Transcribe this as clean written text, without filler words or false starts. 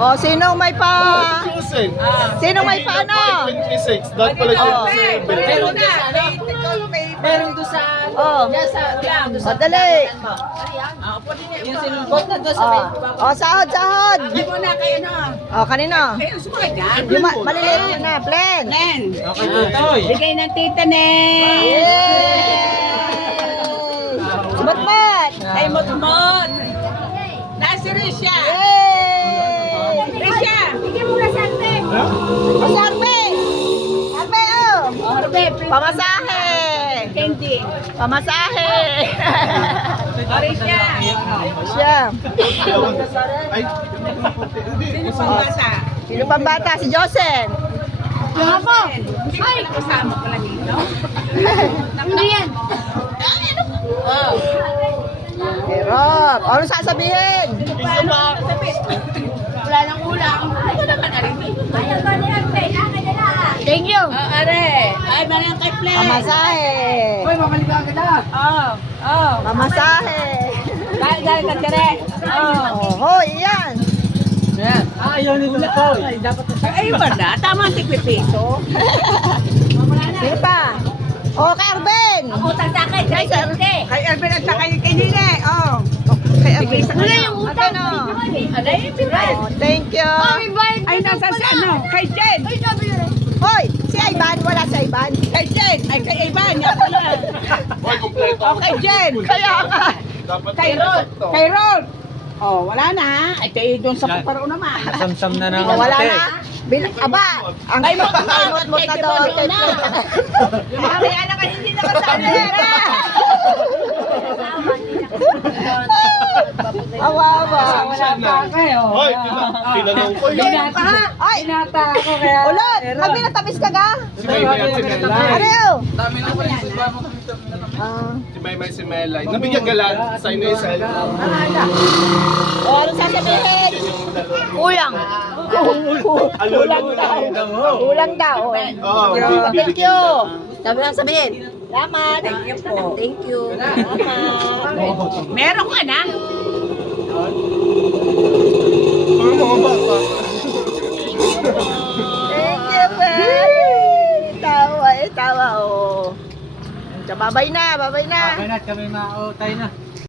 Oh, sinong may pa... Susan. Sinong may pa ano? 26. Dapat pala Oh. 27. Meron doon sa ano? Meron doon sa... Oh. Diyan sa... Oh, dali. Yung sinugot na doon sa may... Oh, sahod, sahod. Ay mo na kayo no. Oh, kanino? Kayo sumakay dyan. Yung maliliit yun na, Plen. Nen. Bigay ng tita Nen. Yay! Sumot-mot! Ay mot-mot. Nasa Risha. Yay! Risha. O, Sarpe! Sarpe, oh! Pamasahe! Candy. Pamasahe! Risha. Siya. Ay, Sino pang bata? Sino pang bata? Si Josen. Ay! Kasama ko lang dito. Hindi yan. Oh. Hirap. Ano sasabihin? Paano? Wala nang ulam. Ito naman arin. Thank you. Are. Ay, manang kay Play. Pamasahe. mamaligang ka na. Oh. Oh. Pamasahe. Dahil ka dire. Oh. Oh, hoy, yan. Ayaw nito ko. Ay, wala. Tama ang tigpipiso. Sino pa? Oh, kay Arben. Utang sa akin. Kay Erben at saka kay Nine. Oh. Kay Arben. Wala yung utang. Ano? Alay, pinay. Oh, thank you. Ay, nasa si ano? Kay Jen. Hoy, si Ivan. Wala si Ivan. Kay Jen. Ay, kay Ivan. Yan pala. Hoy, kompleto. Oh, kay Jen. Kaya nga. Dapat Kay Rod. Kay Rod. Oh, wala na ha. Ay, kayo doon sa paparo naman. Samsam na ng Oh, wala na. Aba, ang Ay, mot mot na doon. Kay Mami, anak ka hindi na kasama. Awawa. Hoy, tinanong ko yun. Ay, Pinata ako kaya. ulot. Magbinatamis ka ga? Si Maymay at si Melay. Ano? dami na pala yung suba mo. Si Maymay, si Melay. Nabigyan galan. Sign na yung cellphone. O, ano sasabihin? Kulang. Kulang daw. Kulang daw. Oo, Thank you. Sabi lang sabihin. Salamat. Thank you po. Thank you. Salamat. Meron ka na? Ang mga bata. Thank you, baby. Tawa, tawa, oh. Babay na, babay na. Kami na, kami na. Oh, tayo na.